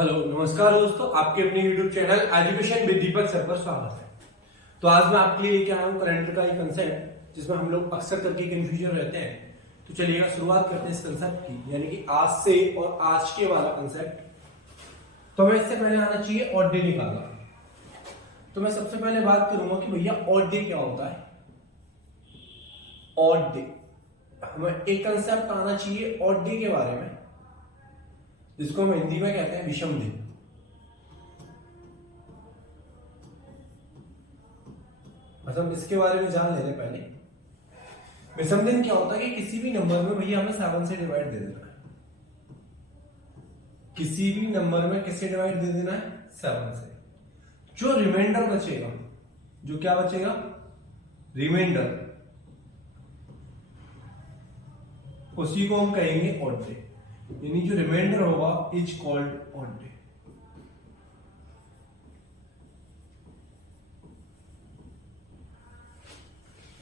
Hello नमस्कार दोस्तों, आपके अपने YouTube channel education with Deepak sir पर स्वागत है। तो आज मैं आपके लिए लेके आया हूँ करंट का एक कंसेप्ट जिसमें हम लोग अक्सर करके कंफ्यूजन रहते हैं। तो चलिएगा शुरुआत करते हैं इस कंसेप्ट की, यानी कि आज से और आज के वाला कंसेप्ट। तो हमें इससे पहले आना चाहिए ऑड डे निकालना। तो मैं सबसे पहले बात करूंगा कि भैया ऑड डे क्या होता है। ऑड डे, हमें एक कंसेप्ट आना चाहिए ऑड डे के बारे में, जिसको हम हिंदी में कहते हैं विषम दिन। मतलब इसके बारे में जान लेने पहले, विषम दिन क्या होता है कि किसी भी नंबर में भैया हमें 7 से डिवाइड दे देना है। किसी भी नंबर में किससे डिवाइड दे देना है? 7 से। जो रिमाइंडर बचेगा, जो क्या बचेगा? रिमाइंडर, उसी को हम कहेंगे ऑड डे। यानी जो रिमाइंडर होगा इज कॉल्ड ऑड डे।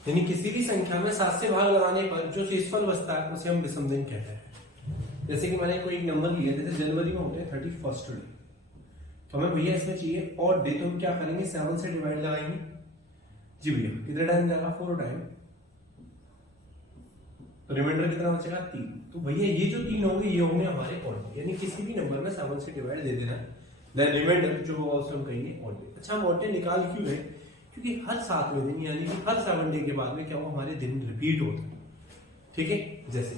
यानी किसी भी संख्या में 7 से भाग लगाने पर जो शेषफल बचता है उसे हम विषम दिन कहते हैं। जैसे कि मैंने कोई एक नंबर लिया, जैसे जनवरी में होते हैं 31 डे, तो हमें भैया इसमें चाहिए ऑड डे। तो हम क्या करेंगे? 7 से डिवाइड लगाएंगे। जी भैया कितने टाइम जाएगा? 4 टाइम। तो रिमाइंडर कितना बचेगा? 3। तो भैया ये जो 3 होंगे ये होंगे हमारे ऑड डे। यानी किसी भी नंबर में 7 से डिवाइड दे देना है, देन रिमाइंडर जो होगा उसे हम कहेंगे ऑड डे। अच्छा, हम ऑड डे निकाल क्यों रहे? क्योंकि हर 7वें दिन यानी कि हर 7 डे के बाद में क्या हुआ, हमारे दिन रिपीट होते हैं। ठीक है, जैसे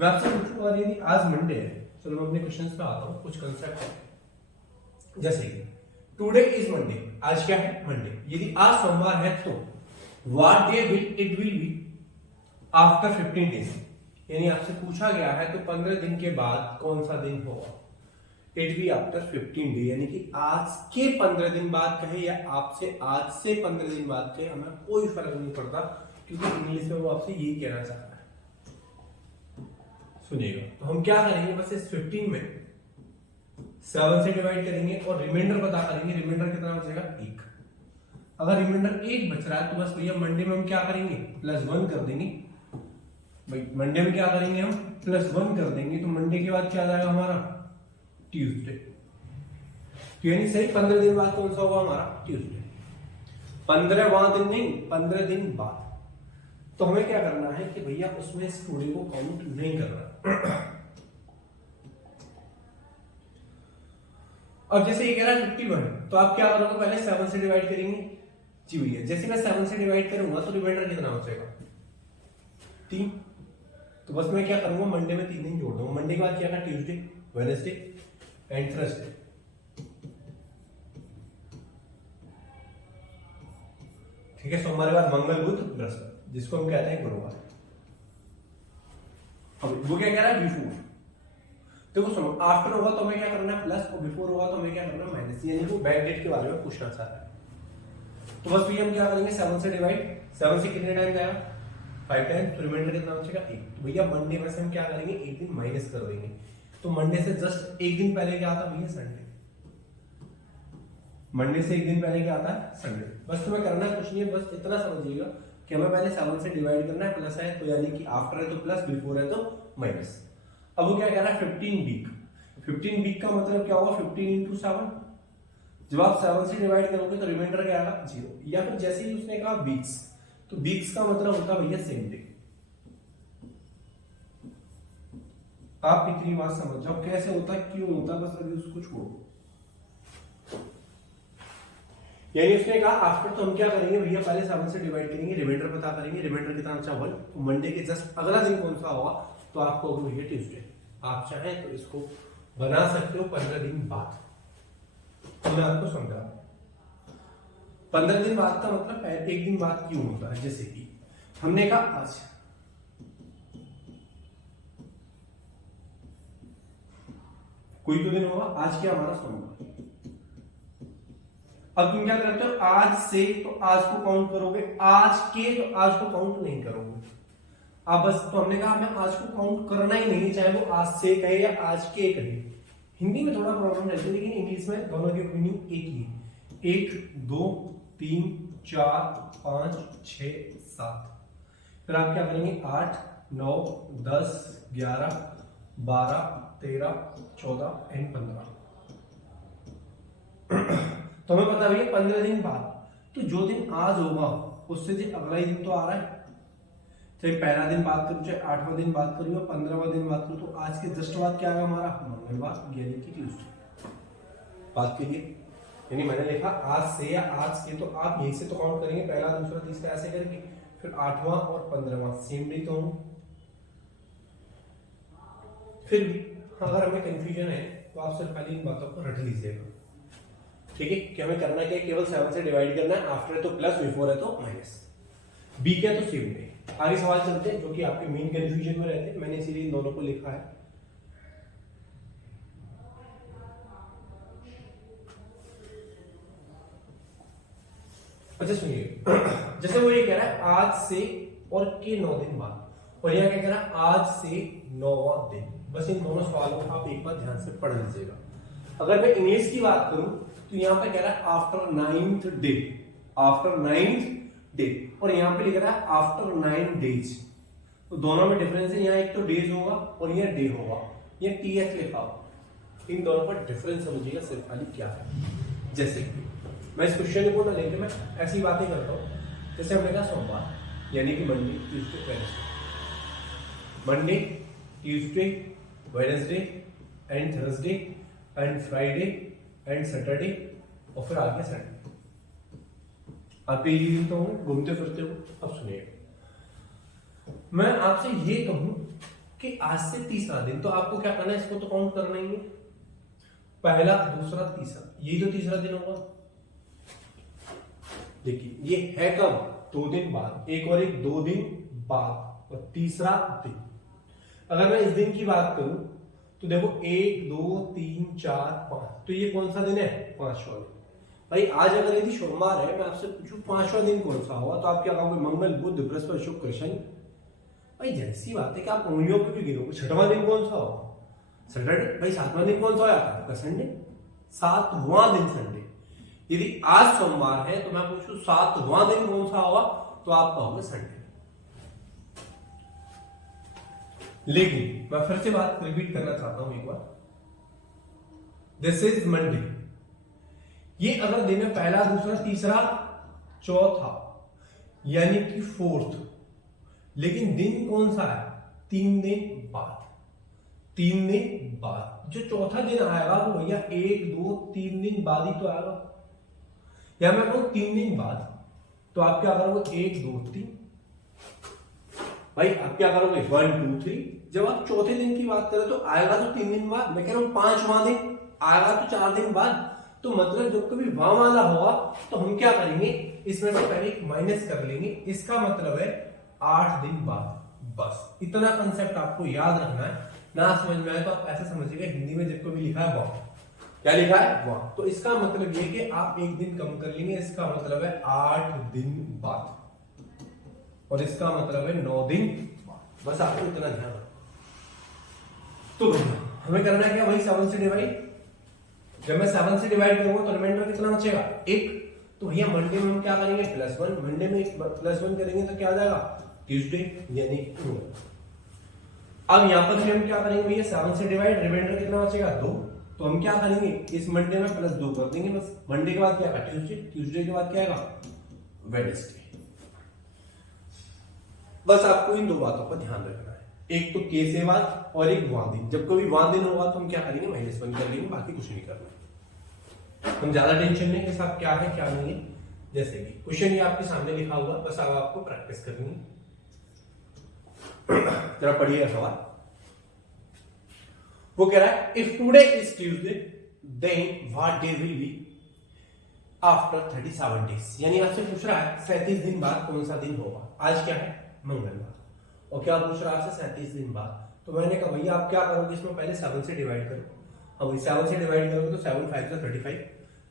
मैं आपसे पूछूंगा यदि आज मंडे है, चलो मैं अपने क्वेश्चंस पे आता हूँ। कुछ कंसेप्ट है जैसे कि टुडे इज मंडे, आज क्या है? मंडे। यदि आज सोमवार है तो what day will it will be after 15 days. यानी आपसे पूछा गया है तो 15 दिन के बाद कौन सा दिन होगा? इट बी आफ्टर 15 डे, यानी कि आज के 15 दिन बाद कहे या आपसे आज से 15 दिन बाद कहे, हमें कोई फर्क नहीं पड़ता, क्योंकि इंग्लिश में वो आपसे यही कहना चाहता है। सुनिएगा, तो हम क्या करेंगे? बस इस 15 में 7 से डिवाइड करेंगे और रिमाइंडर पता करेंगे। रिमाइंडर कितना बचेगा? 1। अगर रिमाइंडर 1 बच रहा है तो बस भैया मंडे में हम क्या करेंगे? +1 कर देंगे। भाई मंडे में क्या करेंगे? हम +1 कर देंगे। तो मंडे के बाद क्या आ जाएगा हमारा? ट्यूसडे। तो यानी सही 15 दिन बाद कौन सा होगा हमारा? ट्यूसडे। 15वां दिन नहीं, 15 दिन बाद। तो हमें क्या करना है कि भैया उसमें इस टुडे को काउंट नहीं करना। अब जैसे ये कह रहा है 51, तो आप क्या करोगे? पहले 7 से डिवाइड करेंगे। जी भैया जैसे मैं 7 से डिवाइड करूंगा तो रिमाइंडर कितना बचेगा? 3। तो बस मैं क्या करूंगा? मंडे में 3 दिन जोड़ दूंगा। मंडे के बाद क्या था? Tuesday, Wednesday and Thursday. ठीक है, सोमवार के बाद मंगल, बुध, बृहस्पति, जिसको हम कहते हैं गुरुवार। अब वो क्या कह रहा है? बिफोर। देखो सुनो, आफ्टर होगा तो हमें क्या करना है? प्लस, और बिफोर होगा तो हमें क्या करना है? माइनस। यानी वो बैक डेट के बारे में पूछना चाह रहा है। तो बस भैया हम क्या करेंगे? 7 से डिवाइड। 7 से कितने टाइम जाएगा? 5 टाइम। तो रिमाइंडर कितना बचेगा? 1। तो भैया मंडे में से हम क्या करेंगे? 1 दिन माइनस कर देंगे। तो मंडे से जस्ट 1 दिन पहले क्या आता है भैया? संडे। मंडे से 1 दिन पहले क्या आता है? संडे। बस तुम्हें करना कुछ नहीं है, बस इतना समझिएगा कि हमें पहले 7 से डिवाइड करना है। प्लस है तो यानी कि आफ्टर है तो प्लस, बिफोर है तो माइनस। अब वो क्या कह रहा है? 15 वीक। 15 वीक का मतलब क्या होगा? 15 × 7। जब आप 7 से डिवाइड करोगे तो रिमाइंडर क्या आएगा? 0। या फिर जैसे ही उसने कहा वीक्स, तो वीक्स का मतलब होता है भैया सेम डे। आप इतनी बात समझ जाओ कैसे होता है, क्यों होता है, बस अभी उसको छोड़ो। यानी उसने कहा आफ्टर, तो हम क्या करेंगे भैया? पहले 7 से डिवाइड करेंगे, रिमाइंडर पता करेंगे। रिमाइंडर कितना बचा? 1। तो मंडे के जस्ट अगला दिन कौन सा होगा? तो आपको होगा भैया ट्यूसडे। आप चाहें तो इसको बना सकते हो 15 दिन बाद। तो मैं आपको समझा 15 दिन बाद का मतलब 1 दिन बाद क्यों होता है। जैसे कि हमने कहा आज, कोई तो दिन होगा। आज क्या हमारा? सोमवार। अब तुम क्या करते हो? आज से तो आज को काउंट करोगे, आज के तो आज को काउंट नहीं करोगे। आप बस, तो हमने कहा हमें आज को काउंट करना ही नहीं, चाहे वो आज से कहे या आज के कहे। हिंदी में थोड़ा प्रॉब्लम रहती है, लेकिन इंग्लिश में दोनों की मीनिंग एक ही है। 1 2 3 4 5 6 7। फिर आप क्या करेंगे? 8 9 10 11 12 13 14 एंड 15। तो हमें पता भैया 15 दिन बाद, तो जो दिन आज होगा उससे जो अगला ही दिन तो आ रहा है, चाहे पहला दिन बात करूं चाहे 8वां दिन बात करूं या 15वां दिन बात करूं, तो आज के जस्ट बाद क्या आएगा हमारा मंगलवार यानी कि ट्यूसडे। बात कीजिए, यानी मैंने लिखा आज से या आज के, तो आप यहीं से तो काउंट करेंगे, पहला दूसरा तीसरा ऐसे करके, फिर 8वां और 15वां सेम डे तो होंगे। फिर भी अगर हमें कंफ्यूजन है तो आप सिर्फ खाली इन बातों को रट लीजिएगा, ठीक है। कि हमें करना क्या है, केवल 7 से डिवाइड करना है, आफ्टर है तो प्लस, बिफोर है तो माइनस, बी क्या तो सेम डे। आगे सवाल चलते हैं जो कि आपके मेन कंफ्यूजन में रहते हैं, मैंने इसीलिए इन दोनों को लिखा है। अच्छा सुनिए, जैसे वो ये कह रहा है आज से और के 9 दिन बाद, और यह क्या कह रहा है आज से 9वां दिन। बस इन दोनों सवालों को आप एक बार ध्यान से पढ़ लीजिएगा। अगर मैं इंग्लिश की बात करूं तो यहां पे कह रहा है after 9th day, after 9th day, और यहां पे लिख रहा है आफ्टर 9 डेज। तो दोनों में डिफरेंस है, यहाँ एक तो डेज होगा और यह डे होगा, यह टीएच लिखा होगा। इन दोनों पर डिफरेंस समझिएगा सिर्फ खाली क्या है। जैसे कि मैं इस क्वेश्चन को ना लेके मैं ऐसी बातें करता हूँ, जैसे हमने कहा सोमवार यानी कि Monday Tuesday Wednesday, Monday Tuesday Wednesday and Thursday and Friday and Saturday, और फिर आगे संडे। आप ये दिन तो घूमते फिरते हो। अब सुनिए, मैं आपसे ये कहूं कि आज से तीसरा दिन, तो आपको क्या करना है, इसको तो काउंट करना ही है, पहला दूसरा तीसरा, यही तो तीसरा दिन होगा। देखिए ये है कब, 2 दिन बाद, एक और एक 2 दिन बाद, और तीसरा दिन। अगर मैं इस दिन की बात करूं तो देखो 1 2 3 4 5, तो ये कौन सा दिन है, 5वां दिन। भाई आज अगर यदि सोमवार है, मैं आपसे पूछूं 5वां दिन कौन सा होगा, तो आप क्या कहोगे, मंगल बुध बृहस्पति शुक्र शनि। भाई जैसी बात है कि आप उंगलियों पे भी गिनोगे, 6वां दिन कौन सा होगा, सैटरडे। भाई 7वां दिन कौन सा होगा आपका, संडे, 7वां दिन संडे। यदि आज सोमवार है तो मैं पूछूं 7वां दिन कौन सा होगा, तो आप कहोगे संडे। लेकिन मैं फिर से बात रिपीट करना चाहता हूं एक बार, दिस इज मंडे, ये अगर दिन है पहला दूसरा तीसरा चौथा यानी कि 4th, लेकिन दिन कौन सा है, 3 दिन बाद, 3 दिन बाद। जो चौथा दिन आएगा वो भैया 1 2 3 दिन बाद ही तो आएगा, या मैं कहूं 3 दिन बाद, तो आप क्या करोगे 1 2 3, भाई आप क्या करोगे 1 2 3। जब आप चौथे दिन की बात करें तो आएगा तो 3 दिन बाद, मैं कह रहा हूं 5वां दिन आएगा तो 4 दिन बाद। तो मतलब जब कभी वां वाला होगा तो हम क्या करेंगे, इसमें से पहले एक माइनस कर लेंगे, इसका मतलब है 8 दिन बाद। बस इतना कंसेप्ट आपको याद रखना है। ना समझ में आए तो आप ऐसे समझिएगा, हिंदी में जब कभी लिखा है वां, क्या लिखा है वां, तो इसका मतलब ये कि आप एक दिन कम कर लेंगे, इसका मतलब है 8 दिन बाद, और इसका मतलब है 9 दिन बाद। बस आपको इतना ध्यान रखना। तो हमें करना है क्या, वही 7 से डिवाइड। जब मैं 7 से डिवाइड करूंगा तो रिमाइंडर कितना बचेगा, 1। तो भैया मंडे में हम क्या करेंगे, +1, मंडे में +1 करेंगे तो क्या आ जाएगा, ट्यूसडे यानी अब यहां पर हम क्या करेंगे भैया, 7 से डिवाइड, रिमाइंडर कितना बचेगा 2। तो हम क्या करेंगे, इस मंडे में +2 कर देंगे बस। मंडे के बाद क्या आएगा, ट्यूसडे, ट्यूसडे के बाद क्या आएगा, वेडनेसडे। बस आपको इन 2 बातों पर ध्यान रखना है, एक तो के से बाद और एक वां दिन। जब कभी वां दिन होगा तो हम क्या करेंगे, -1 कर लेंगे, बाकी कुछ नहीं करना। हम ज्यादा टेंशन नहीं के साथ क्या है क्या नहीं है। जैसे कि क्वेश्चन ये आपके सामने लिखा हुआ, बस अब आपको प्रैक्टिस करनी है। जरा पढ़िए सवाल। वो कह रहा है if today is Tuesday then what day will be after 37 days. यानी आपसे पूछ रहा है 37 दिन बाद कौन सा दिन होगा। आज क्या है, मंगलवार, और क्या पूछ रहा है 37 दिन बाद। तो मैंने कहा भैया आप क्या करोगे, इसमें पहले 7 से डिवाइड करो। अब 7 से डिवाइड करोगे तो 7 5 35,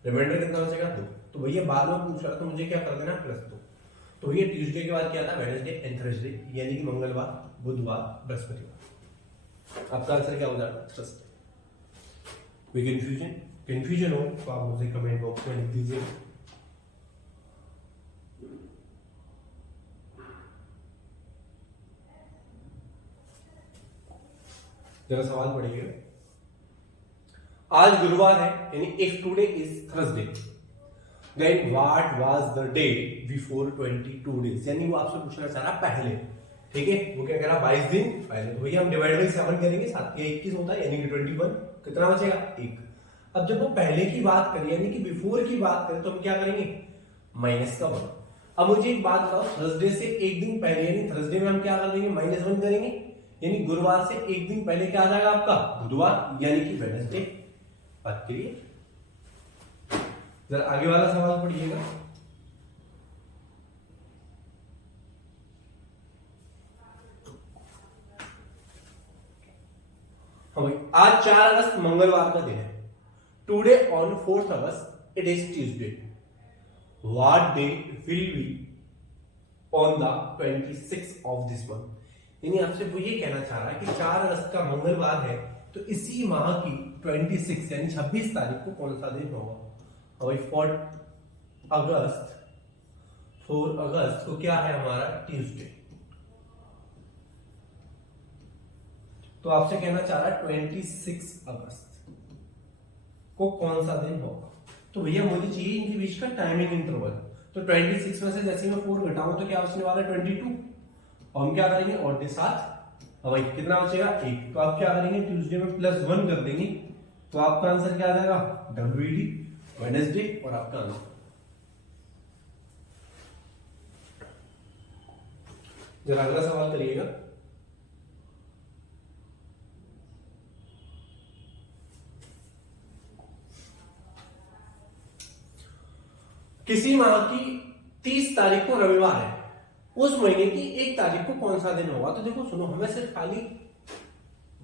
रिमाइंडर कितना बचेगा 2। तो भैया बाद में पूछ रहा तो मुझे क्या कर देना, +2। तो ये ट्यूसडे के बाद क्या था, वेडनेसडे एंड थर्सडे, यानी कि मंगलवार बुधवार बृहस्पतिवार। आपका आंसर क्या हो जाएगा, थर्सडे। कोई कंफ्यूजन हो तो आप मुझे कमेंट बॉक्स में लिख दीजिए। जरा सवाल पढ़िएगा। आज गुरुवार है, यानी if today is Thursday then what was the day before 22 days, यानी वो आपसे पूछना चाह रहा पहले। ठीक है, वो क्या कह रहा 22 दिन पहले। तो भैया हम डिवाइड बाई 7 करेंगे, 7 के 21 होता है, यानी कि 21। कितना बचेगा 1। अब जब वो पहले की बात करें यानी कि बिफोर की बात करें तो हम क्या करेंगे माइनस का 1। अब मुझे एक बात बताओ, थर्सडे से एक दिन पहले यानी थर्सडे में हम क्या कर देंगे -1 करेंगे, यानी गुरुवार से एक दिन पहले क्या आ जाएगा आपका बुधवार, यानी कि वेडनेसडे। बात करिए, जरा आगे वाला सवाल पढ़िएगा। हाँ भाई, आज 4 अगस्त मंगलवार का दिन है। Today on 4th August it is Tuesday. What day will be on the 26th of this month, यानी आपसे वो ये कहना चाह रहा है कि 4 अगस्त का मंगलवार है, तो इसी माह की 26 यानी 26 तारीख को कौन सा दिन होगा। और 4 अगस्त को क्या है हमारा ट्यूसडे। तो आपसे कहना चाह रहा है 26 अगस्त को कौन सा दिन होगा। तो भैया मुझे चाहिए इनके बीच का टाइमिंग इंटरवल। तो 26 में से जैसे मैं 4 घटाऊं तो क्या बचने वाला है 22, और हम क्या करेंगे और के साथ भाई कितना बचेगा 1। तो आप क्या करेंगे ट्यूसडे में +1 कर देंगे, तो आपका आंसर क्या आ जाएगा WD वेडनेसडे, और आपका आंसर। जरा अगला सवाल करिएगा। किसी माह की 30 तारीख को रविवार है, उस महीने की 1 तारीख को कौन सा दिन होगा। तो देखो सुनो, हमें सिर्फ खाली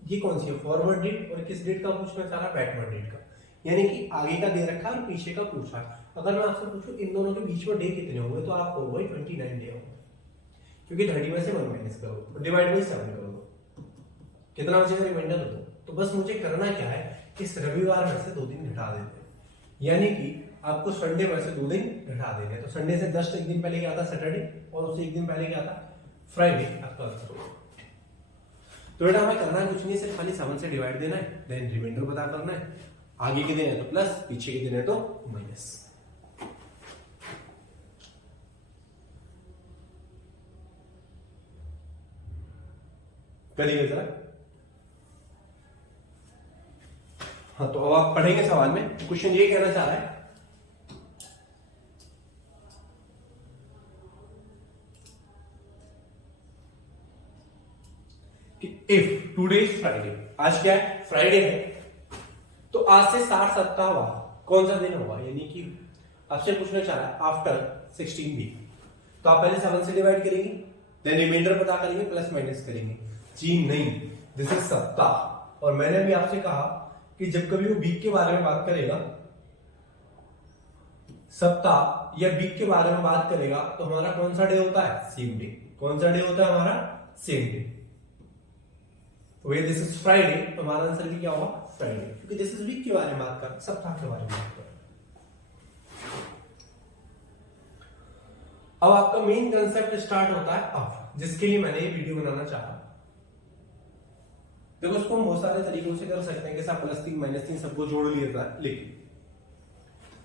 ये कौन सी है फॉरवर्ड डेट, और किस डेट का पूछना चाह रहा है बैकवर्ड डेट का, यानी कि आगे का दे रखा है और पीछे का पूछा है। अगर मैं आपसे पूछूं इन दोनों के बीच में डे कितने होंगे, तो आप बोलोगे 29 डे होंगे, क्योंकि 30 में से 1 माइनस करो, डिवाइड बाई 7 करो, कितना बचेगा रिमाइंडर दो। तो बस मुझे करना क्या है, इस रविवार में से 2 दिन घटा देते हैं, यानी कि आपको संडे में से 2 दिन घटा देंगे। तो संडे से जस्ट एक दिन पहले क्या था सैटरडे, और उससे एक दिन पहले क्या था फ्राइडे, आपका आंसर होगा। तो बेटा हमें करना है कुछ नहीं, सिर्फ खाली 7 से डिवाइड देना है, देन रिमाइंडर पता करना है। आगे के दिन है तो प्लस, पीछे के दिन है तो माइनस। करिए जरा। हाँ, तो अब आप पढ़ेंगे सवाल में, क्वेश्चन ये कहना चाह रहा है कि इफ टुडे इज फ्राइडे, आज क्या है फ्राइडे है, तो आज से 60 सप्ताह बाद कौन सा दिन होगा, यानी कि आपसे पूछना चाह रहा है आफ्टर 16 वीक। तो आप पहले 7 से डिवाइड करेंगे, देन रिमाइंडर पता करेंगे, प्लस माइनस करेंगे। जी नहीं, दिस इज सप्ताह। और मैंने भी आपसे कहा कि जब कभी वो वीक के बारे में बात करेगा, सप्ताह या वीक के बारे में बात करेगा, तो हमारा कौन सा डे होता है सेम डे। कौन सा डे होता है हमारा सेम डे। तो ये दिस इज फ्राइडे, तो हमारा आंसर भी क्या होगा फ्राइडे, क्योंकि दिस इज वीक के बारे में बात कर, सप्ताह के बारे में बात कर। अब आपका मेन कंसेप्ट स्टार्ट होता है अब, जिसके लिए मैंने ये वीडियो बनाना चाहा। देखो उसको हम बहुत सारे तरीकों से कर सकते हैं, कैसा +3 -3 सबको जोड़ लिया था, लेकिन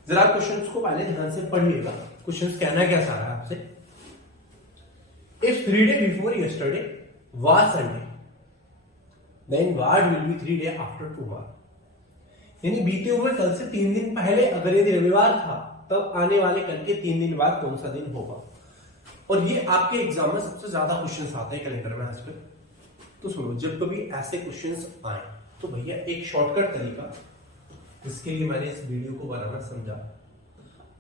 जरा क्वेश्चंस को पहले ध्यान से पढ़िएगा। क्वेश्चंस कहना क्या चाह रहा है आपसे, if 3 day before yesterday was Sunday then what will be 3 day after tomorrow, यानी बीते हुए कल से 3 दिन पहले अगर यदि रविवार था, तब आने वाले कल के 3 दिन बाद कौन सा दिन होगा। और ये आपके एग्जाम में सबसे ज्यादा क्वेश्चंस आते हैं कैलेंडर में आजकल। तो सुनो, जब कभी ऐसे क्वेश्चंस आए तो भैया एक शॉर्टकट तरीका, जिसके लिए मैंने इस वीडियो को बनाना समझा,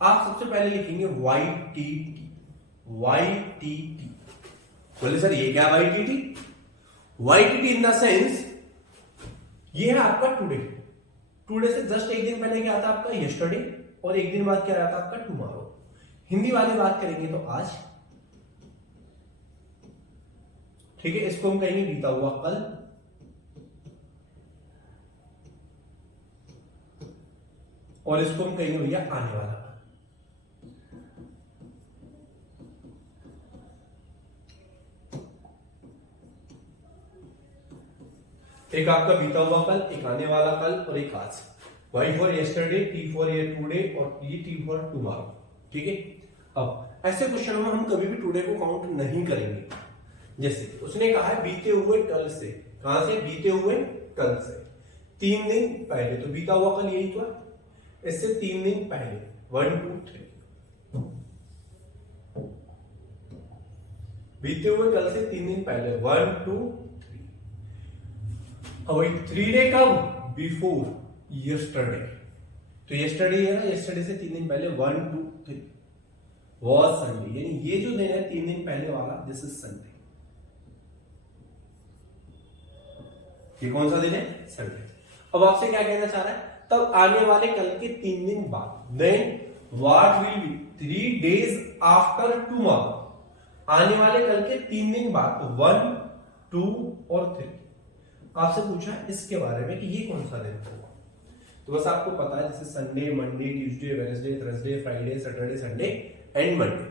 आप सबसे पहले लिखेंगे YTT। YTT बोले सर ये क्या YTT? YTT in the sense ये है आपका टुडे। टुडे से जस्ट एक दिन पहले क्या आता है आपका यस्टरडे, और एक दिन बाद क्या रहता है आपका टुमारो। हिंदी वाले बात करेंगे तो आज, ठीक है, इसको हम कहेंगे बीता हुआ कल, और इसको हम कहेंगे भैया आने वाला। एक आपका बीता हुआ कल, एक आने वाला कल, और एक आज। Y for yesterday, T for today और ये T फॉर टुमारो। ठीक है, अब ऐसे क्वेश्चनों में हम कभी भी टुडे को काउंट नहीं करेंगे। जैसे उसने कहा है बीते हुए कल से, कहां से? बीते हुए कल से 3 दिन पहले, तो बीता हुआ कल यही तो है, इससे 3 दिन पहले 1 2 3, बीते हुए कल से 3 दिन पहले 1 2 3। अब वही 3 डे कब? बिफोर यस्टरडे, तो यस्टरडे है ना, यस्टरडे से 3 दिन पहले 1 2 3 वॉज संडे, यानी ये जो दिन है 3 दिन पहले वाला, दिस इज संडे। ये कौन सा दिन है? संडे। अब आपसे क्या कहना चाह रहा है? तब आने वाले कल के 3 दिन बाद, then what will be 3 days after tomorrow, आने वाले कल के 3 दिन बाद, 1 2 और 3। आपसे पूछा इसके बारे में कि ये कौन सा दिन होगा, तो बस आपको पता है जैसे Sunday, Monday, Tuesday, Wednesday, Thursday, Friday, Saturday, Sunday and Monday,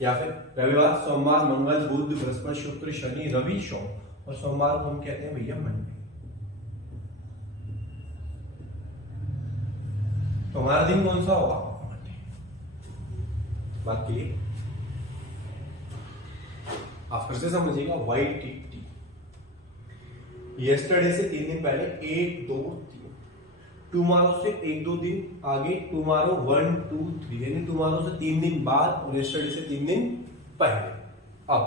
या फिर रविवार, सोमवार, मंगल, बुध, बृहस्पति, शुक्र, शनि, रवि, सोम, और सोमवार को हम कहते हैं भैया मंडे। तो हमारा दिन कौन सा होगा? मंडे। बात क्लियर? आप फिर से समझिएगा, वाई टी टी, यस्टरडे से 3 दिन पहले 1 2 3, टुमारो से 1 2 दिन आगे, टुमारो 1 2 3, यानी टुमारो से 3 दिन बाद और यस्टरडे से 3 दिन पहले। अब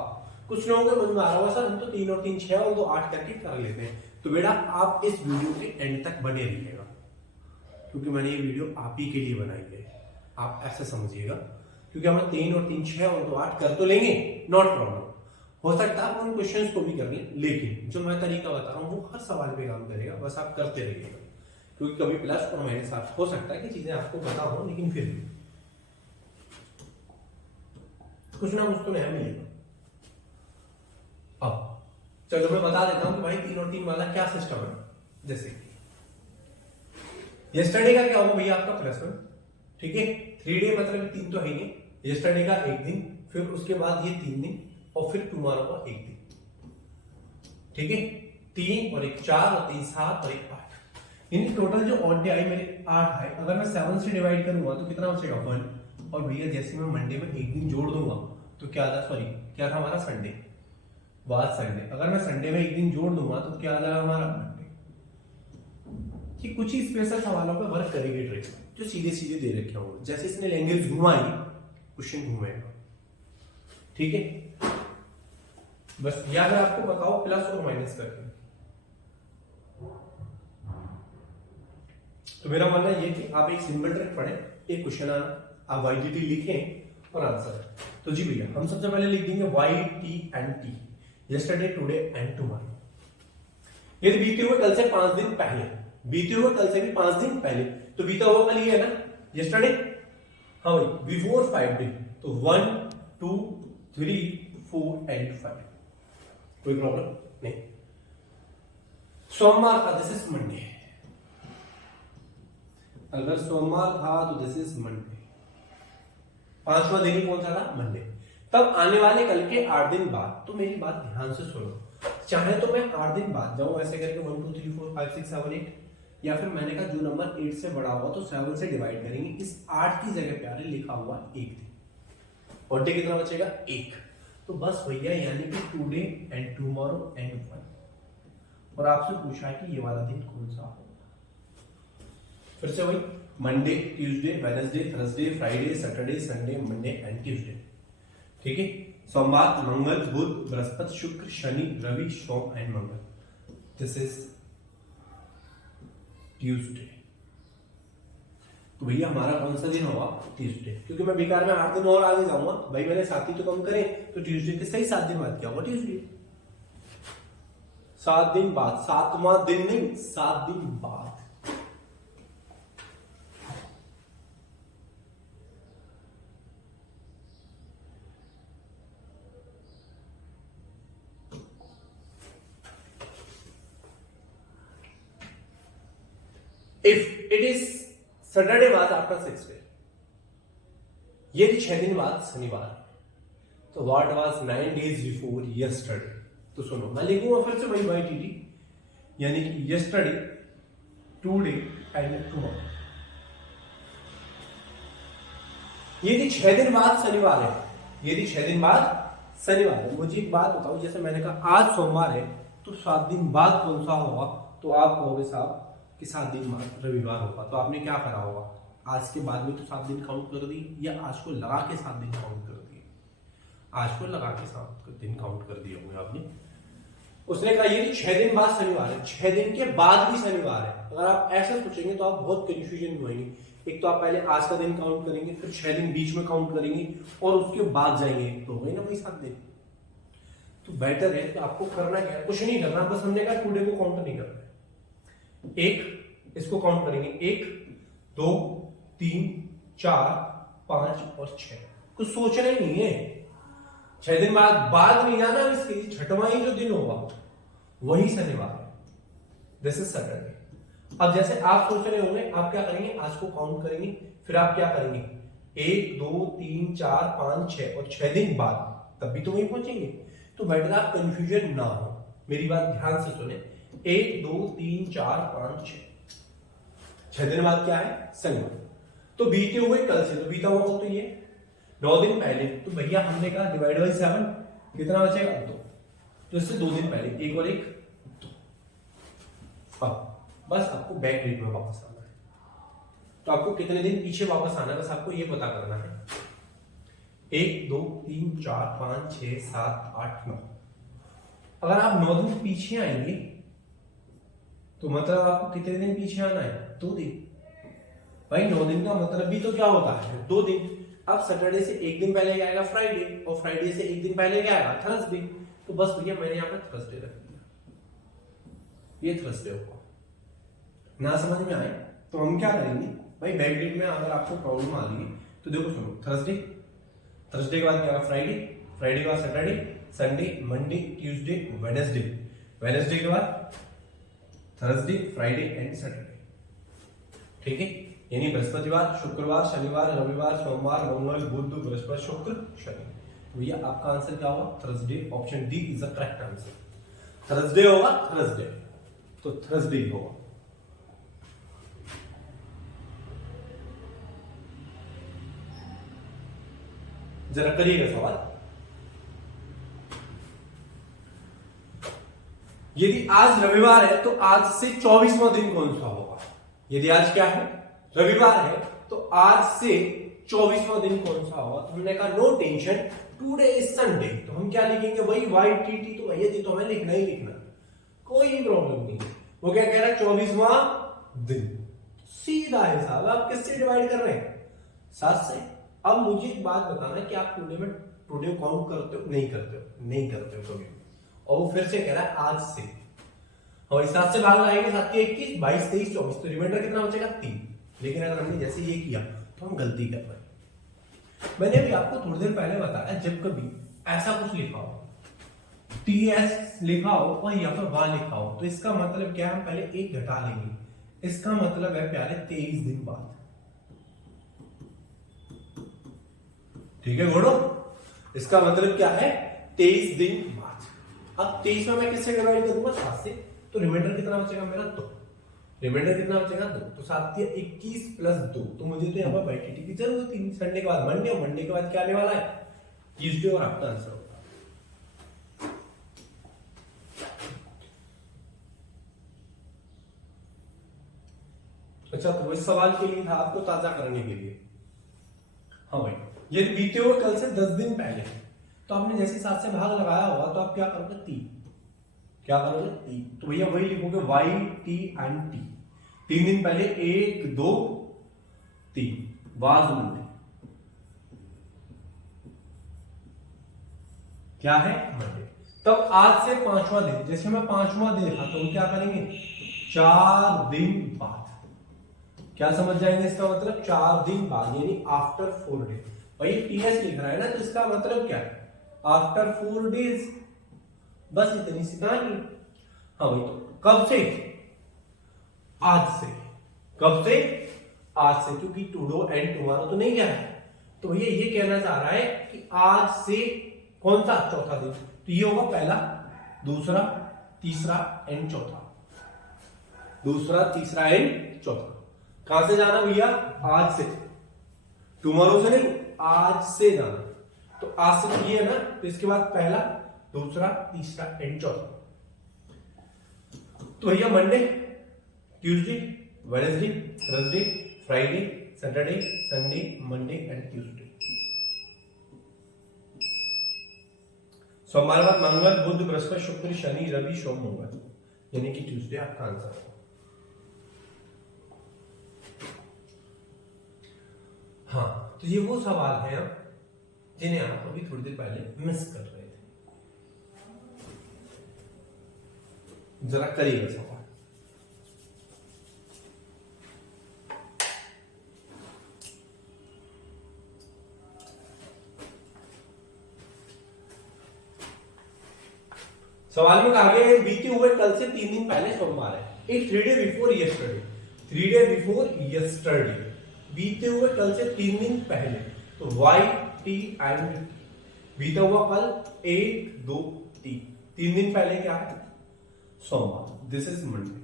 कुछ लोगों के मन में आ रहा होगा, सर हम तो 3 और 3 6 और 2 8 करके कर लेते हैं। तो बेटा आप इस वीडियो के एंड तक बने रहिएगा, क्योंकि मैंने ये वीडियो आप ही के लिए बनाई है। आप ऐसे समझिएगा, क्योंकि हम 3 और 3 6 और 2 8 कर तो लेंगे, नॉट प्रॉब्लम, हो सकता है आप उन क्वेश्चंस को भी कर लें, लेकिन जो मैं तरीका बता रहा हूँ वो हर सवाल पे काम करेगा, बस आप करते रहिएगा। क्योंकि कभी प्लस और माइनस आप हो सकता है कि चीजें आपको पता हो, लेकिन फिर भी कुछ ना कुछ तो नया मिलेगा। अब चलो मैं बता देता हूं कि भाई 3 और 3 वाला क्या सिस्टम है। जैसे यस्टरडे का क्या होगा भैया? आपका +1, ठीक है। 3 डे मतलब 3 तो है ही, यस्टरडे का 1 दिन, फिर उसके बाद ये 3 दिन, और फिर टुमारो का 1 दिन, ठीक है। 3 और 1 4 और 3 7 और 1 8, यानी टोटल जो ऑड डे आई मेरे 8 है। अगर मैं 7 से डिवाइड करूंगा तो कितना बचेगा? 1। और भैया जैसे मैं मंडे में 1 दिन जोड़ दूंगा तो क्या था? सॉरी क्या था हमारा? संडे, बाद संडे। अगर मैं संडे में 1 दिन जोड़ दूंगा तो क्या आ जाएगा हमारा? मंडे। कि कुछ ही स्पेशल सवालों पे वर्क करेगी ट्रिक, जो सीधे सीधे दे रखे होंगे। जैसे इसने लैंग्वेज घुमाई, क्वेश्चन घूमेगा, ठीक है। बस याद है आपको, बताओ प्लस और माइनस करके। तो मेरा मानना ये कि आप एक सिंपल ट्रिक पढ़े, एक क्वेश्चन आना, आप वाई टी लिखें और आंसर। तो जी भैया हम सबसे पहले लिख देंगे Y T and T, yesterday, today and tomorrow. यदि बीते हुए कल से 5 दिन पहले, बीते हुए कल से भी 5 दिन पहले, तो बीता हुआ कल ये है ना, यस्टरडे। हाँ भाई, बिफोर 5 डे, तो 1 2 3 4 एंड 5, कोई प्रॉब्लम नहीं। सोमवार का दिस इज मंडे, अगर सोमवार था तो दिस इज मंडे। 5वां दिन कौन सा था? मंडे। तब आने वाले कल के 8 दिन बाद, तो मेरी बात ध्यान से सुनो, चाहे तो मैं 8 दिन बाद जाऊं ऐसे करके 1 2 3 4 5 6 7 8, या फिर मैंने कहा जो नंबर 8 से बड़ा होगा तो 7 से डिवाइड करेंगे। इस 8 की जगह प्यारे लिखा हुआ 1 दिन, और डे कितना बचेगा? 1। तो बस भैया यानी कि टुडे एंड टुमारो एंड 1। और आपसे पूछा है कि ये वाला दिन कौन सा होगा। फिर से वही, Monday, Tuesday, Wednesday, Thursday, Friday, Saturday, Sunday, Monday and Tuesday, ठीक है। सोमवार, मंगल, बुध, बृहस्पति, शुक्र, शनि, रवि, सोम एंड मंगल, दिस इज ट्यूसडे। तो भैया हमारा कौन सा दिन होगा? ट्यूसडे। क्योंकि मैं बेकार में 8 दिन और आगे जाऊंगा, भाई मैंने 7 ही तो कम करे, तो ट्यूसडे के सही 7 दिन बाद क्या होगा? ट्यूसडे। 7 दिन बाद, 7वां दिन नहीं, 7 दिन बाद। If it is Saturday was after 6 days, यदि 6 दिन बाद शनिवार, तो what was 9 days before yesterday? तो सुनो, मैं लिखूंगा फिर से वही वाई टी टी, यानी कि yesterday, today and tomorrow। यदि 6 दिन बाद शनिवार है, यदि 6 दिन बाद शनिवार है, मुझे एक बात बताओ, जैसे मैंने कहा आज सोमवार है तो 7 दिन बाद कौन सा होगा, तो आप कहोगे साहब कि 7 दिन बाद रविवार होगा। तो आपने क्या करा होगा, आज के बाद में तो 7 दिन काउंट कर दी, या आज को लगा के 7 दिन काउंट कर दिए, आज को लगा के 7 दिन काउंट कर दिए होंगे आपने। उसने कहा ये 6 दिन बाद शनिवार है, 6 दिन के बाद भी शनिवार है। अगर आप ऐसा सोचेंगे तो आप बहुत कंफ्यूजन में होंगे। एक तो आप पहले आज का दिन काउंट करेंगे, फिर 6 दिन बीच में काउंट करेंगे और उसके बाद जाएंगे, तो हो गई ना वही 7 दिन। तो बेटर है कि आपको करना क्या है, कुछ नहीं करना, बस हमने कहा टुडे को काउंट नहीं करना है। एक इसको काउंट करेंगे, 1 2 3 4 5 और 6, कुछ सोचना ही नहीं है। 6 दिन बाद नहीं जाना, इसके 6वां ही जो दिन होगा वही शनिवार है, दिस इज सैटरडे। अब जैसे आप सोच रहे होंगे, आप क्या करेंगे, आज को काउंट करेंगे, फिर आप क्या करेंगे 1 2 3 4 5 6 और 6 दिन बाद तब भी तो वहीं पहुंचेंगे। तो बेटर आप कंफ्यूजन ना हो, मेरी बात ध्यान से सुने, 1 2 3 4 5 6 दिन बाद क्या है शनिवार। तो बीते हुए कल से, तो बीता हुआ तो ये 9 दिन पहले, तो भैया हमने कहा डिवाइड बाई 7 कितना बचेगा 2, तो इससे 2 दिन पहले 1 और 1 2। अब बस आपको बैक डेट में वापस आना है। तो आपको कितने दिन पीछे वापस आना है, बस आपको ये पता करना है। 1 2 3 4 5 6 7 8 9। अगर आप 9 दिन पीछे आएंगे तो मतलब आपको कितने दिन पीछे आना है, 2 दिन। भाई 9 दिन का मतलब भी तो क्या होता है 2 दिन। अब सैटरडे से 1 दिन पहले क्या आएगा फ्राइडे, और फ्राइडे से 1 दिन पहले क्या आएगा थर्सडे। तो बस भैया मैंने यहाँ पे थर्सडे रख दिया, ये थर्सडे होगा। ना समझ में आए तो हम क्या करेंगे भाई, बैक डेट में अगर आपको प्रॉब्लम आ रही है तो देखो सुनो, थर्सडे, थर्सडे के बाद क्या, फ्राइडे, फ्राइडे के बाद Saturday, Sunday, Monday, Tuesday, Wednesday, Wednesday के बाद थर्सडे, फ्राइडे एंड सैटरडे। ठीक है, यानी बृहस्पतिवार, शुक्रवार, शनिवार, रविवार, सोमवार, मंगल, बुध, बृहस्पति, शुक्र, शनि। भैया आपका आंसर क्या होगा, Thursday. Option D is the correct answer. Thursday होगा, थर्सडे, तो थर्सडे होगा। जरा करिएगा सवाल। यदि आज रविवार है तो आज से 24वां दिन कौन सा होगा। यदि आज क्या है, रविवार है, तो आज से 24वां दिन कौन सा होगा। तो हमने कहा no tension, today is Sunday, तो हम क्या लिखेंगे भाई YTT, तो भैया जी तो हमें लिखना ही लिखना, कोई प्रॉब्लम नहीं। वो क्या कह रहा है 24वां दिन, सीधा है साहब। आप किससे डिवाइड कर रहे हैं, 7 से। अब मुझे एक बात बताना कि आप टुडे काउंट करते हो, नहीं करते हो, नहीं करते हो कभी। और वो फिर से कह रहा है आज से, और 7 से भाग लगाएंगे, 7 के 21, 22 23 24, तो रिमाइंडर कितना बचेगा 3। लेकिन अगर हमने जैसे ये किया तो हम गलती कर रहे हैं। मैंने भी आपको थोड़ी देर पहले बताया, जब कभी ऐसा कुछ लिखा हो, TS लिखा हो और या फिर वहां लिखा हो, तो इसका मतलब क्या है, हम पहले 1 घटा लेंगे। इसका मतलब है प्यारे 23 दिन बाद। ठीक है घोड़ो, इसका मतलब क्या है 23 दिन बाद। अब 23 में मैं किससे डिवाइड करूंगा, 7 से, तो रिमाइंडर कितना बचेगा मेरा 2। रिमाइंडर कितना बचेगा 2, तो 7 के 21 प्लस 2, तो मुझे तो यहाँ पर YTT की जरूरत ही नहीं। संडे के बाद मंडे, और मंडे के बाद क्या आने वाला है ट्यूसडे, और आपका आंसर होगा। अच्छा, तो इस सवाल के लिए था आपको ताजा करने के लिए। हाँ भाई, ये बीते हुए कल से 10 दिन पहले, तो आपने जैसे 7 से भाग लगाया होगा, तो आप क्या करोगे 3, क्या करोगे 3, तो भैया वही लिखोगे YT एंड T। 3 दिन पहले 1 2 3 वाज मंडे, क्या है मंडे। तब आज से 5वां दिन, जैसे मैं 5वां दिन लिखा तो हम क्या करेंगे 4 दिन बाद। क्या समझ जाएंगे इसका मतलब 4 दिन बाद, यानी आफ्टर 4 डेज। भाई TS लिख रहा है ना, तो इसका मतलब क्या है आफ्टर 4 डेज, बस इतनी सी कहानी। हाँ भाई, तो कब से, आज से। कब से, आज से, क्योंकि टुडे एंड टुमारो तो नहीं क्या है। तो भैया ये कहना चाह रहा है कि आज से कौन सा चौथा दिन, तो ये होगा पहला, दूसरा, तीसरा एंड चौथा। दूसरा, तीसरा एंड चौथा। कहां से जाना भैया, आज से, टुमारो से नहीं, आज से जाना, तो आज से ये है ना, तो इसके बाद पहला, दूसरा, तीसरा एंड चौथा। तो भैया Monday, Tuesday, Wednesday, Thursday, Friday, Saturday, Sunday, Monday and Tuesday. सोमवार बाद मंगल, बुध, बृहस्पति, शुक्र, शनि, रवि, सोम, मंगल, यानी कि ट्यूसडे आपका आंसर है। हाँ, तो ये वो सवाल है जिन्हें आप अभी थोड़ी देर पहले मिस कर रहे थे। जरा करिएगा सवाल। सवाल में कहा गया है बीते हुए कल से 3 दिन पहले सोमवार है। एक 3 day before yesterday, 3 day before yesterday, बीते हुए कल से 3 दिन पहले, तो वाई टी एंड बीता हुआ कल 1 2 3, 3 दिन पहले क्या है? सोमवार। This is Monday.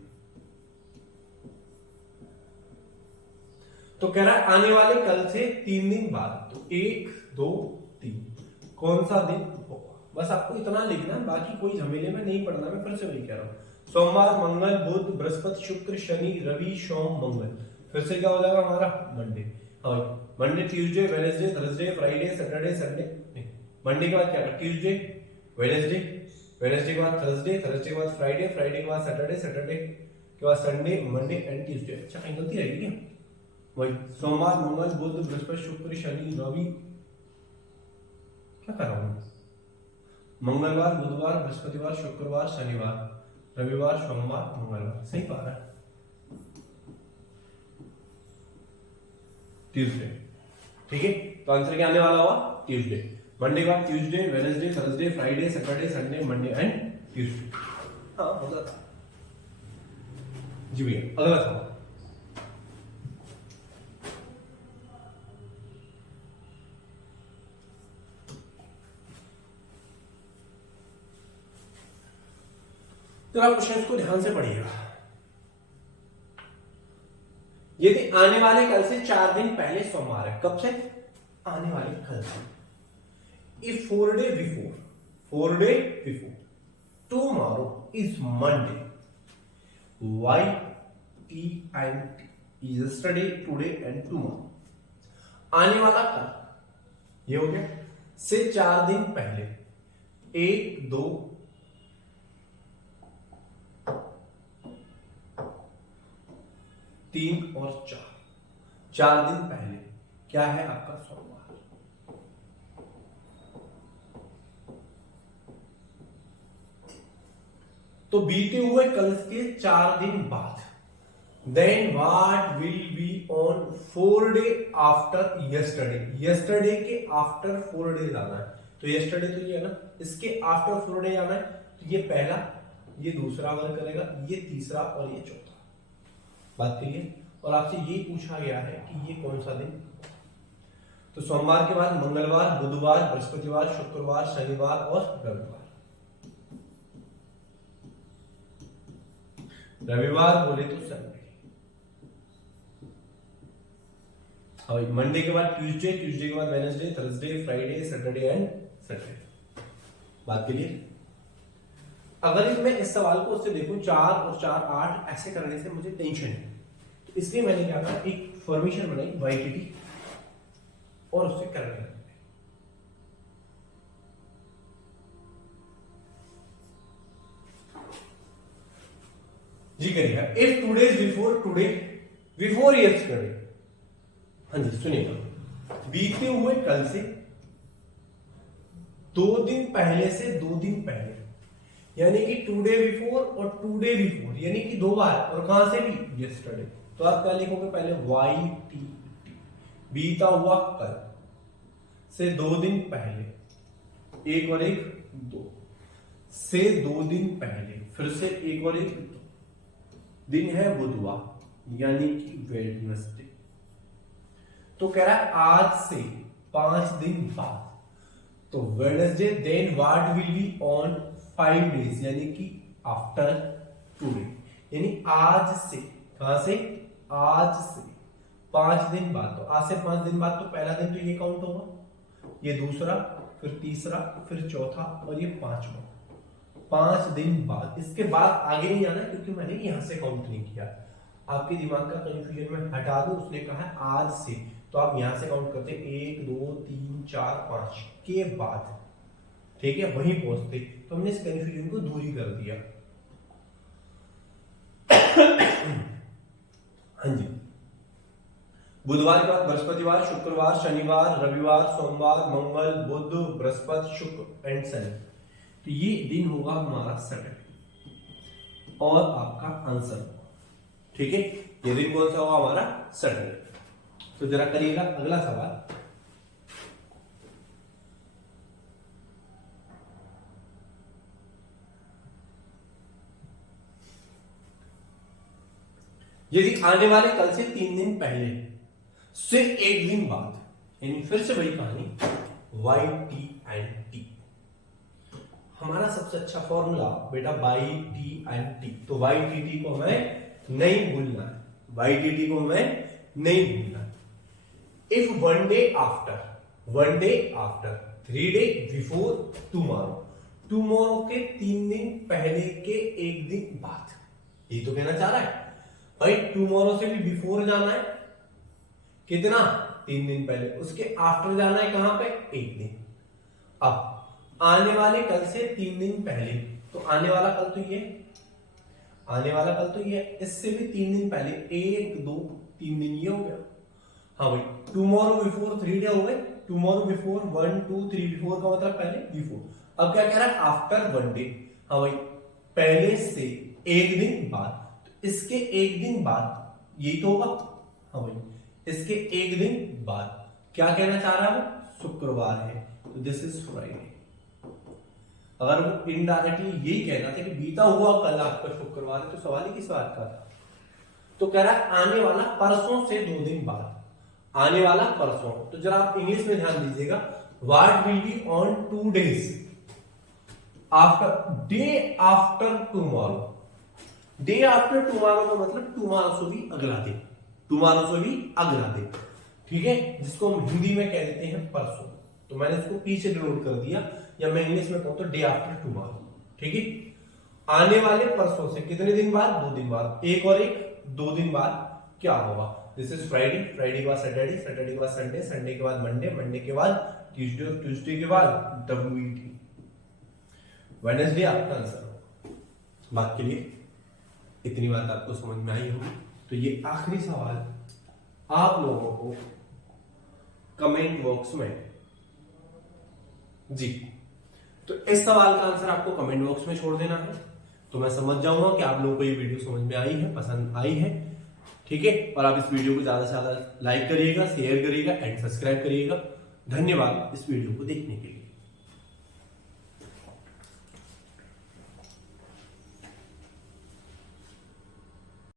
तो कह रहा है आने वाले कल से 3 दिन बाद, तो 1 2 3 कौन सा दिन होगा? बस आपको इतना लिखना, बाकी कोई झमेले में नहीं पढ़ना। मैं फिर से वही कह रहा हूं, सोमवार, मंगल, बुध, बृहस्पति, शुक्र, शनि, रवि, सोम, मंगल, फिर से क्या हो जाएगा हमारा? मंडे। हाँ, Monday, Tuesday, Wednesday, Thursday, Friday, Saturday, Sunday. Monday के बाद क्या? ट्यूसडे, वेडनेसडे, वेडनेसडे के बाद थर्सडे, थर्सडे के बाद फ्राइडे, फ्राइडे के बाद सैटरडे, सैटरडे के बाद संडे, मंडे एंड ट्यूसडे। अच्छा, कहीं गलती रहेगी क्या? वही सोमवार, मंगल, बुध, बृहस्पति, शुक्र, शनि, रवि, क्या कर रहा हूं? मंगलवार, बुधवार, बृहस्पतिवार, शुक्रवार, शनिवार, रविवार, सोमवार, मंगलवार। सही पा रहा है? ट्यूसडे। ठीक है, तो आंसर क्या आने वाला हुआ? ट्यूसडे। मंडे के बाद Tuesday, Wednesday, Thursday, Friday, Saturday, Sunday, Monday and Tuesday. हाँ, हो जाता जी भैया। अगला सवाल, तो आप क्वेश्चन को ध्यान से पढ़िएगा। यदि आने वाले कल से 4 दिन पहले सोमवार है, कब से? आने वाले कल से। If 4 day before tomorrow is Monday, Y T and T, yesterday, today and tomorrow. आने वाला कल, ये हो गया, से 4 दिन पहले, 1 2 3 और 4 दिन पहले क्या है आपका? सोमवार। तो बीते हुए कल के 4 दिन बाद, then what will be on 4 day after yesterday. Yesterday के आफ्टर 4 डे जाना है, तो यस्टरडे तो ये है ना, इसके आफ्टर 4 डे जाना है, तो ये पहला, ये दूसरा वर्क करेगा, ये तीसरा और ये चौथा। बात करिए। और आपसे ये पूछा गया है कि ये कौन सा दिन? तो सोमवार के बाद मंगलवार, बुधवार, बृहस्पतिवार, शुक्रवार, शनिवार और रविवार। रविवार बोले तो संडे। और मंडे के बाद ट्यूसडे, ट्यूसडे के बाद Wednesday, Thursday, Friday, Saturday and Sunday. बात करिए। अगर मैं इस सवाल को उससे देखूं 4 और 4 8 ऐसे करने से मुझे टेंशन है, तो इसलिए मैंने क्या कहा, एक फॉर्मेशन बनाई वाईटीटी और उससे करने लगा। जी करिएगा। If today before today before yesterday, हाँ जी सुनिएगा, बीते हुए कल से 2 दिन पहले से 2 दिन पहले, यानी कि 2 डे बिफोर और 2 डे बिफोर, यानी कि 2 बार, और कहां से भी? यस्टरडे। तो आप क्या लिखोगे? पहले वाई टी, बीता हुआ कल से 2 दिन पहले, 1 और 1 2, से 2 दिन पहले, फिर से 1 और 1 2, दिन है बुधवार, यानी कि वेडनेसडे। तो कह रहा है आज से 5 दिन बाद, तो Wednesday, then what will be on 5 days, यानी कि आफ्टर टुडे, यानी आज से, कहां से? आज से 5 दिन बाद, तो आज से 5 दिन बाद तो पहला दिन तो ये काउंट होगा, ये दूसरा, फिर तीसरा, फिर चौथा और ये पांचवा। 5 दिन बाद, इसके बाद आगे नहीं जाना क्योंकि मैंने यहां से काउंट नहीं किया। आपके दिमाग का कंफ्यूजन में हटा दो, उसने कहा है आज से, तो आप यहां से काउंट करते 1 2 3 4 5 के बाद, ठीक है, वहीं पहुंचते, तो हमने इस कंफ्यूजन को दूर ही कर दिया। हाँ जी, बुधवार के बाद बृहस्पतिवार, शुक्रवार, शनिवार, रविवार, सोमवार, मंगल, बुध, बृहस्पति, शुक्र एंड शनि, तो ये दिन होगा हमारा सैटरडे और आपका आंसर, ठीक है, ये दिन कौन सा होगा हमारा सैटरडे। तो जरा करिएगा अगला सवाल। यदि आने वाले कल से 3 दिन पहले से 1 दिन बाद, यानी फिर से वही कहानी वाई टी एंड टी, हमारा सबसे अच्छा फॉर्मूला बेटा वाई टी एंड टी, तो वाई टी टी को हमें नहीं भूलना है, वाई टी टी को हमें नहीं भूलना है। If one day after 3 day before tomorrow के 3 दिन पहले के 1 दिन बाद, ये तो कहना चाह रहा है भाई टुमारो से भी बिफोर जाना है कितना, 3 दिन पहले, उसके आफ्टर जाना है कहां पे, 1 दिन। अब आने वाले कल से 3 दिन पहले, तो आने वाला कल तो ये, आने वाला कल तो ये, इससे भी 3 दिन पहले, 1 2 3 दिन ये हो गया। हाँ भाई, टुमारो बिफोर 3 डे हो गए, टुमारो बिफोर 1 2 3, बिफोर का मतलब पहले, बिफोर। अब क्या कह रहा है, आफ्टर 1 डे, हाँ भाई पहले से 1 दिन बाद, तो इसके 1 दिन बाद यही तो होगा, हाँ भाई इसके 1 दिन बाद, क्या कहना चाह रहा है वो, शुक्रवार है, तो दिस इज फ्राइडे। अगर वो इनडायरेक्टली यही कहना था कि बीता हुआ कल आपका शुक्रवार है, तो सवाल ही किस बात का था। तो कह रहा है आने वाला परसों से 2 दिन बाद, आने वाला परसों, तो जरा आप इंग्लिश में ध्यान दीजिएगा, what will be on 2 days after, day after tomorrow, day after tomorrow का मतलब टुमारो से भी अगला दिन, टुमारो से भी अगला दिन, ठीक है, जिसको हम हिंदी में कह देते हैं परसों। तो मैंने इसको पीछे डिनोट कर दिया, या मैं इंग्लिश में कहूं तो डे आफ्टर टुमारो, ठीक है। आने वाले परसों से कितने दिन बाद, 2 दिन बाद, एक और एक 2 दिन बाद क्या होगा, दिस इज फ्राइडे, फ्राइडे के बाद सैटरडे, सैटरडे के बाद संडे, संडे के बाद मंडे, मंडे के बाद ट्यूसडे और ट्यूसडे के बाद WET, वेडनेसडे आपका आंसर होगा। बात के लिए इतनी बात आपको समझ में आई होगी। तो ये आखिरी सवाल आप लोगों को कमेंट बॉक्स में, जी, तो इस सवाल का आंसर आपको कमेंट बॉक्स में छोड़ देना है, तो मैं समझ जाऊंगा कि आप लोगों को ये वीडियो समझ में आई है, पसंद आई है, ठीक है। और आप इस वीडियो को ज्यादा से ज्यादा लाइक करिएगा, शेयर करिएगा एंड सब्सक्राइब करिएगा। धन्यवाद इस वीडियो को देखने के लिए।